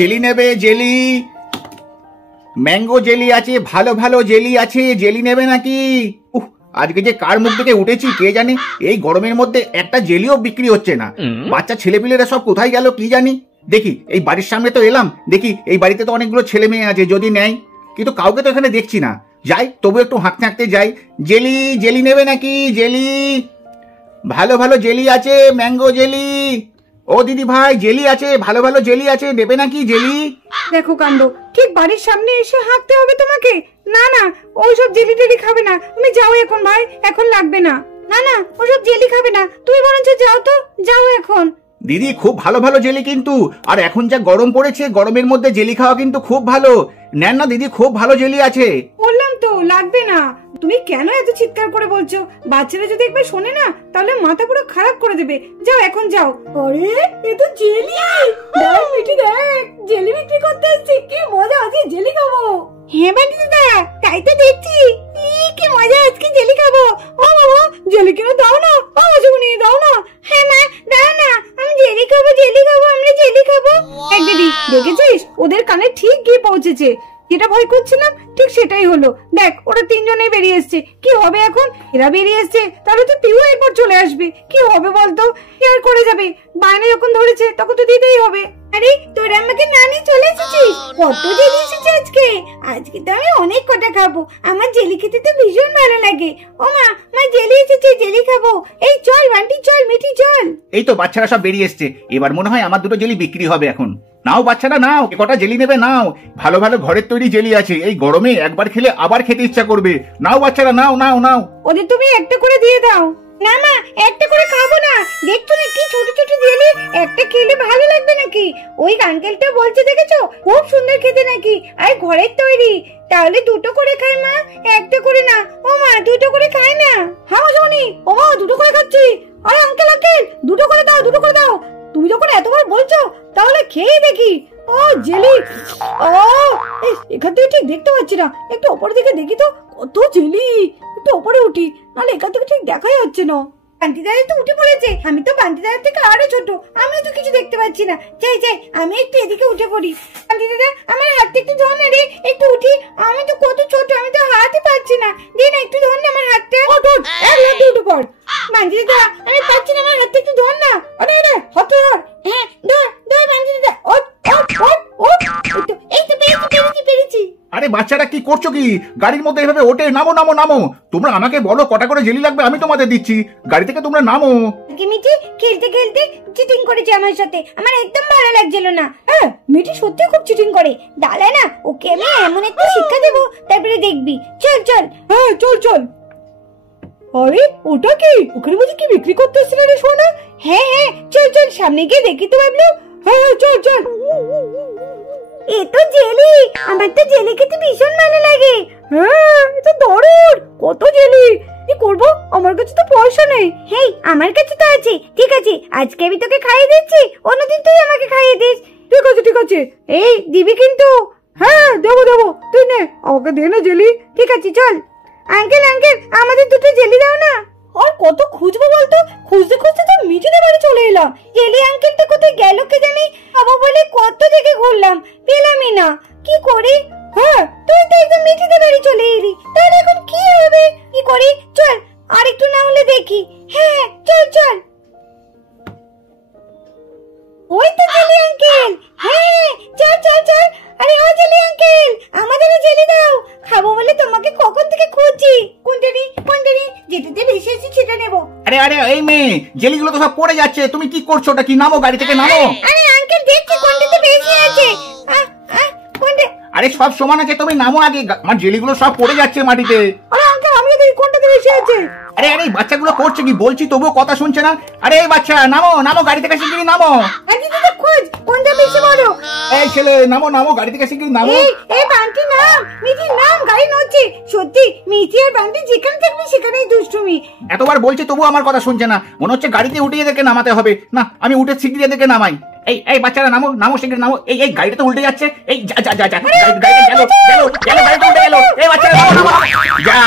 Jelly নেবে? Jelly, mango jelly আছে, ভালো ভালো জেলি আছে, জেলি নেবে নাকি? আজকে যে কার মুখ থেকে উঠেছি কে জানে, এই গরমের মধ্যে একটা জেলিও বিক্রি হচ্ছে না। বাচ্চা ছেলেপিলেরা সব কোথায় গেল কি জানি। দেখি এই বাড়ির সামনে তো এলাম, দেখি এই বাড়িতে তো অনেকগুলো ছেলে মেয়ে আছে, যদি নেয়, কিন্তু কাউকে তো এখানে দেখছি না। যাই তবু একটু হাঁকতে হাঁকতে যাই। জেলি, জেলি নেবে নাকি? জেলি, ভালো ভালো জেলি আছে, ম্যাঙ্গো জেলি। ও দিদি ভাই, জেলি আছে, ভালো ভালো জেলি আছে, নেবে নাকি জেলি? দেখো কাণ্ড, ঠিক বাড়ির সামনে এসে হাঁকতে হবে তোমাকে? না না, ওইসব জেলি টেলি খাবে না, তুমি যাও এখন ভাই, এখন লাগবে না। না না, ওসব জেলি খাবে না, তুমি বরঞ্চ যাও তো, যাও এখন। দিদি খুব ভালো ভালো জেলি কিন্তু, আর এখন যা গরম পড়েছে, গরমের মধ্যে জেলি খাওয়া কিন্তু খুব ভালো। নেন না দিদি, খুব ভালো জেলি আছে। বললাম তো লাগবে না। তুমি কেন এত চিৎকার করে বলছো? বাচ্চারা যদি একবার শোনে না, তাহলে মাথা পুরো খারাপ করে দেবে। যাও এখন যাও। আরে এ তো জেলি, দেখ মিঠি দেখ, জেলি বিক্রি করতে এসেছে, কি মজা, আজকে জেলি খাবো। হ্যাঁ বান্টি দাদা, তাই তো দেখছি, কি মজা, আজকে জেলি খাবো। ও বাবা, জেলি কিনে দাও না, ও মাঝুনি দাও না। হ্যাঁ মা, দাও না, আমি জেলি খাবো, জেলি খাবো, আমরা জেলি খাবো। এক দিদি, দেখেছিস ওদের কানে ঠিক গিয়ে পৌঁছেছে। যেটা ভয় করছিলাম ঠিক সেটাই হলো। দেখ ওরা তিনজনেই বেরিয়ে এসছে, কি হবে এখন? এরা বেরিয়ে এসছে, তাহলে তো পিউ এরপর চলে আসবে, কি হবে বলতো? কি আর করে যাবে, বায়না যখন ধরেছে তখন তো দিতেই হবে। আরে তোরা আমাকে না নিয়ে চলে এসেছিস, কত জেলি এসেছে আজকে। আজকে তো আমি অনেক কটা খাবো, আমার জেলি খেতে তো ভীষণ ভালো লাগে। ও মা, মা জেলি এসেছে, জেলি খাবো। এই চল বান্টি, চল মিঠি চল। এই তো বাচ্চারা সব বেরিয়ে এসছে, এবার মনে হয় আমার দুটো জেলি বিক্রি হবে এখন। নাও বাচ্চারা নাও, কটা জেলি নেবে নাও, ভালো ভালো ঘরের তৈরি জেলি আছে, এই গরমে একবার খেলে আবার খেতে ইচ্ছা করবে। নাও বাচ্চারা নাও নাও নাও। ওদের তুমি একটা করে দিয়ে দাও। না মা, একটা করে খাবো না, দেখছো না কি ছোট ছোট জেলি, একটা খেলে ভালো লাগবে নাকি? ওই আঙ্কেলটা বলছে দেখেছো, খুব সুন্দর খেতে নাকি, আর ঘরের তৈরি। তাহলে দুটো করে খাই মা, একটা করে না। ও মা, দুটো করে খাই না। হ্যাঁ সোনি, ও মা দুটো করে খাচ্ছি। আরে আঙ্কেল আঙ্কেল, দুটো করে দাও, দুটো করে দাও। তুমি যখন এতবার বলছো তাহলে খেয়ে দেখি। ও জেলি, ও এখান থেকে ঠিক দেখতে পাচ্ছি না, একটু উপরের দিকে দেখি তো, কত জেলি। একটু উপরে উঠি, নাহলে এখান থেকে ঠিক দেখাই যাচ্ছে না। বান্টি দাদা তো উঠে পড়েছে, আমি তো বান্টি দাদার থেকে আরো ছোট, আমিও তো কিছু দেখতে পাচ্ছি না। যাই যাই, আমি একটু এদিকে উঠে পড়ি। বান্টি দাদা, আমার হাতটা একটু ধর না রে, একটু উঠি। আমি তো কত ছোট, আমি তো হাতই পাচ্ছি না। দে না, একটু ধর না আমার হাতটা। উঠে পড়। বান্টি দাদা, আমি পাচ্ছি না, আমার হাতটা একটু ধর না। আরে আরে, হাত ধর। হ্যাঁ ধর ধর বান্টি দাদা। এই তো পেরেছি পেরেছি। আরে বাচ্চারা কি করছো কি? গাড়ির মধ্যে এভাবে ওঠে, নামো নামো নামো। তোমরা আমাকে বলো কটা করে জেলি লাগবে, আমি তোমাদের দিচ্ছি। গাড়ি থেকে তোমরা নামো। মিঠি খেলতে খেলতে চিটিং করেছে আমার সাথে, আমার একদম ভালো লাগছিল না। হ্যাঁ মিঠি সত্যি খুব চিটিং করে, দাঁড়া না, ওকে আমি এমন একটা শিক্ষা দেবো, তারপরে দেখবি। চল চল। হ্যাঁ চল চল। আরে ওটা কি? ওখানে বুঝি কি বিক্রি করতে এসেছিল রে সোনা? হ্যাঁ হ্যাঁ, চল চল, সামনে গিয়ে দেখি তো বাবলু। হ্যাঁ চল চল। এ তো জেলি, আমার তো জেলি খেতে ভীষণ ভালো লাগে। হ্যাঁ এ তো দারুণ, কত জেলি। কি করবো, আমার কাছে তো পয়সা নেই। হেই, আমার কাছে তো আছে। ঠিক আছে, আজকে আমি তোকে খাইয়ে দিচ্ছি, অন্যদিন তুই আমাকে খাইয়ে দিস। ঠিক আছে ঠিক আছে। এই দিবি কিন্তু? হ্যাঁ দেবো দেবো, তুই নে, আমাকে দে না জেলি। ঠিক আছে চল। আঙ্কেল আঙ্কেল, আমাদের দুটো জেলি দাও না। আর কত খুঁজবো বলতো, খুঁজতে খুঁজতে তো মিঠুদের বাড়ি চলে এলাম। জেলি আঙ্কেলটা কোথায় গেল কে জানি, খাবো বলে কত থেকে ঘুরলাম, পেলামই না। কি করি? হ্যাঁ তুই তো একদম মিঠুদের বাড়ি চলে এলি, তাহলে এখন কি হবে? কি করি, চল আর একটু না হলে দেখি। হ্যাঁ চল চল। ওই তো জেলি আঙ্কেল। হ্যাঁ চল চল চল। আরে ও জেলি আঙ্কেল, আমাদেরও জেলি দাও, খাবো বলে তোমাকে কখন থেকে খুঁজছি। কোনটা নি যেটাতে বেশি আছে সেটা নেব। আরে আরে এই মেয়ে, জেলিগুলো তো সব পড়ে যাচ্ছে, তুমি কি করছো? ওটা কি? নামো, গাড়ি থেকে নামো। আরে আঙ্কেল দেখছি কোনটাতে বেশি আছে। কোনটা? আরে সব সমান আছে, তুমি নামো আগে, আমার জেলিগুলো সব পড়ে যাচ্ছে মাটিতে। আরে আঙ্কেল আমি দেখি কোনটাতে বেশি আছে। আরে আরে বাচ্চাগুলো করছে কি, বলছি তবুও কথা শুনছে না। আরে এই বাচ্চা নামো নামো, গাড়ি থেকে শিগগিরই নামো। আরে দিদি খোঁজ, কোনটা বেশি বড়? এই ছেলে নামো নামো, গাড়ি থেকে শিগগিরই নামো। এই বান্টি নাম, মিঠি নাম, গাড়ি নড়ছে। সত্যি মিঠি আর বান্টি যেখানে থাকবে সেখানেই দুষ্টুমি। এতবার বলছি তবুও আমার কথা শুনছে না, মনে হচ্ছে গাড়িতে উঠে এদেরকে নামাতে হবে। না, আমি উঠে শিগগিরই এদেরকে নামাই। এই এই বাচ্চারা নামো নামো, শিগগিরই নামো। এই এই গাড়িটা তো উল্টে যাচ্ছে। এই যা যা যা যা, গাড়িটা গেল গেল গেল, গাড়িটা উল্টে গেল। এই বাচ্চারা নামো নামো, যা।